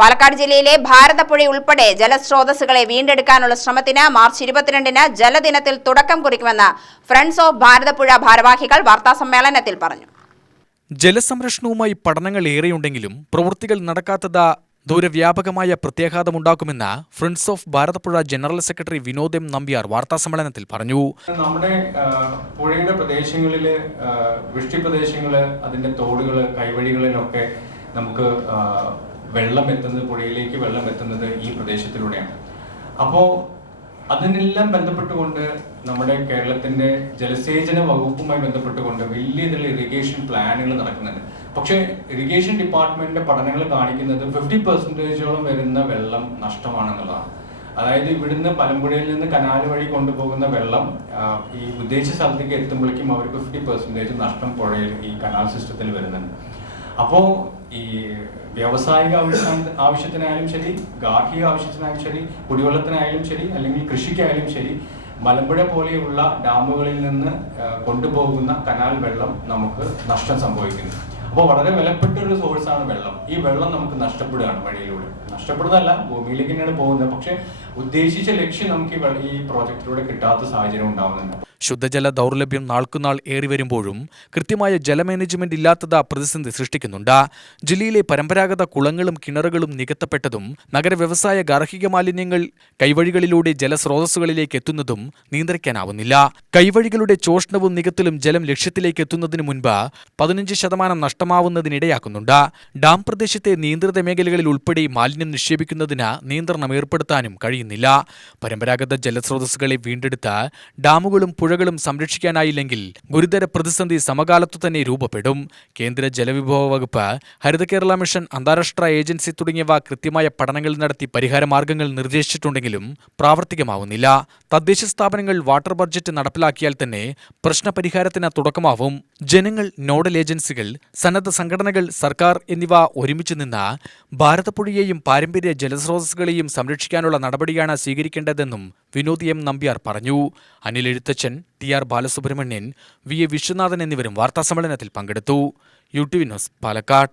പാലക്കാട് ജില്ലയിലെ ഭാരതപ്പുഴ ഉൾപ്പെടെ ജലസ്രോതസ്സുകളെ വീണ്ടെടുക്കാനുള്ള ശ്രമത്തിന് മാർച്ച് 22-ന് ജലദിനത്തിൽ തുടക്കം കുറിക്കുമെന്ന് ഫ്രണ്ട്സ് ഓഫ് ഭാരതപ്പുഴ ഭാരവാഹികൾ വാർത്താസമ്മേളനത്തിൽ പറഞ്ഞു. ജലസംരക്ഷണവുമായി പഠനങ്ങൾ ഏറെയുണ്ടെങ്കിലും പ്രവൃത്തികൾ നടക്കാത്തത് ദൂരവ്യാപകമായ പ്രത്യാഘാതമുണ്ടാക്കുമെന്ന് friends of Bharathappuzha general secretary Vinod M Nambiar വാർത്താസമ്മേളനത്തിൽ പറഞ്ഞു. നമ്മുടെ പുഴയുടെ പ്രദേശങ്ങളിൽ വൃഷ്ടിപ്രദേശങ്ങൾ, അതിന്റെ തോടുകൾ, കൈവഴികളിലൊക്കെ നമുക്ക് വെള്ളം എത്തുന്നത്, പുഴയിലേക്ക് വെള്ളം എത്തുന്നത് ഈ പ്രദേശത്തിലൂടെയാണ്. അപ്പോൾ അതിനെല്ലാം ബന്ധപ്പെട്ടുകൊണ്ട് നമ്മുടെ കേരളത്തിന്റെ ജലസേചന വകുപ്പുമായി ബന്ധപ്പെട്ടുകൊണ്ട് വലിയ ഇറിഗേഷൻ പ്ലാനുകൾ നടക്കുന്നുണ്ട്. പക്ഷേ ഇറിഗേഷൻ ഡിപ്പാർട്ട്മെന്റിന്റെ പഠനങ്ങൾ കാണിക്കുന്നത് 50% വരുന്ന വെള്ളം നഷ്ടമാണെന്നുള്ളതാണ്. അതായത് ഇവിടുന്ന് പലമ്പുഴയിൽ നിന്ന് കനാൽ വഴി കൊണ്ടുപോകുന്ന വെള്ളം ഈ ഉദ്ദേശിച്ച സ്ഥലത്തേക്ക് എത്തുമ്പോഴേക്കും അവർക്ക് 50% നഷ്ടം പുഴയിൽ ഈ കനാൽ സിസ്റ്റത്തിൽ വരുന്നുണ്ട്. അപ്പോൾ ഈ വ്യാവസായിക ആവശ്യത്തിനായാലും ശരി, ഗാർഹിക ആവശ്യത്തിനായാലും ശരി, കുടിവെള്ളത്തിനായാലും ശരി, അല്ലെങ്കിൽ കൃഷിക്കായാലും ശരി, മലമ്പുഴ പോലെയുള്ള ഡാമുകളിൽ നിന്ന് കൊണ്ടുപോകുന്ന കനാൽ വെള്ളം നമുക്ക് നഷ്ടം സംഭവിക്കുന്നു. അപ്പോൾ വളരെ വിലപ്പെട്ട ഒരു സോഴ്സാണ് വെള്ളം. ഈ വെള്ളം നമുക്ക് നഷ്ടപ്പെടുകയാണ് വഴിയിലൂടെ. നഷ്ടപ്പെടുന്നതല്ല, ഭൂമിയിലേക്ക് തന്നെയാണ് പോകുന്നത്. പക്ഷെ ഉദ്ദേശിച്ച ലക്ഷ്യം നമുക്ക് ഈ പ്രോജക്റ്റിലൂടെ കിട്ടാത്ത സാഹചര്യം ഉണ്ടാവുന്നുണ്ട്. ശുദ്ധജല ദൗർലഭ്യം നാൾക്കുനാൾ ഏറി വരുമ്പോഴും കൃത്യമായ ജലമാനേജ്മെന്റ് ഇല്ലാത്തത് പ്രതിസന്ധി സൃഷ്ടിക്കുന്നുണ്ട്. ജില്ലയിലെ പരമ്പരാഗത കുളങ്ങളും കിണറുകളും നികത്തപ്പെട്ടതും നഗര വ്യവസായ ഗാർഹിക മാലിന്യങ്ങൾ കൈവഴികളിലൂടെ ജലസ്രോതസ്സുകളിലേക്ക് എത്തുന്നതും നിയന്ത്രിക്കാനാവുന്നില്ല. കൈവഴികളുടെ ചോഷണവും നികത്തലും ജലം ലക്ഷ്യത്തിലേക്ക് എത്തുന്നതിന് മുൻപ് 15% നഷ്ടമാവുന്നതിനിടയാക്കുന്നുണ്ട്. ഡാം പ്രദേശത്തെ നിയന്ത്രിത മേഖലകളിൽ ഉൾപ്പെടെ മാലിന്യം നിക്ഷേപിക്കുന്നതിന് നിയന്ത്രണം ഏർപ്പെടുത്താനും കഴിയുന്നില്ല. പരമ്പരാഗത ജലസ്രോതസ്സുകളെ വീണ്ടെടുത്ത് ഡാമുകളും പുഴകളും സംരക്ഷിക്കാനായില്ലെങ്കിൽ ഗുരുതര പ്രതിസന്ധി സമകാലത്തു തന്നെ രൂപപ്പെടും. കേന്ദ്ര ജലവിഭവ വകുപ്പ്, ഹരിത കേരള മിഷൻ, അന്താരാഷ്ട്ര ഏജൻസി തുടങ്ങിയവ കൃത്യമായ പഠനങ്ങൾ നടത്തി പരിഹാരമാർഗങ്ങൾ നിർദ്ദേശിച്ചിട്ടുണ്ടെങ്കിലും പ്രാവർത്തികമാവുന്നില്ല. തദ്ദേശ സ്ഥാപനങ്ങൾ വാട്ടർ ബഡ്ജറ്റ് നടപ്പിലാക്കിയാൽ തന്നെ പ്രശ്നപരിഹാരത്തിന് തുടക്കമാവും. ജനങ്ങൾ, നോഡൽ ഏജൻസികൾ, സന്നദ്ധ സംഘടനകൾ, സർക്കാർ എന്നിവ ഒരുമിച്ച് നിന്ന് ഭാരതപ്പുഴയെയും പാരമ്പര്യ ജലസ്രോതസ്സുകളെയും സംരക്ഷിക്കാനുള്ള നടപടിയാണ് സ്വീകരിക്കേണ്ടതെന്നും വിനോദ് എം നമ്പ്യാർ പറഞ്ഞു. അനിൽ എഴുത്തച്ഛൻ, ടി.ആർ. ബാലസുബ്രഹ്മണ്യൻ, വി.എ. വിശ്വനാഥൻ എന്നിവരും വാർത്താസമ്മേളനത്തിൽ പങ്കെടുത്തു. യു.ടി.വി ന്യൂസ്, പാലക്കാട്.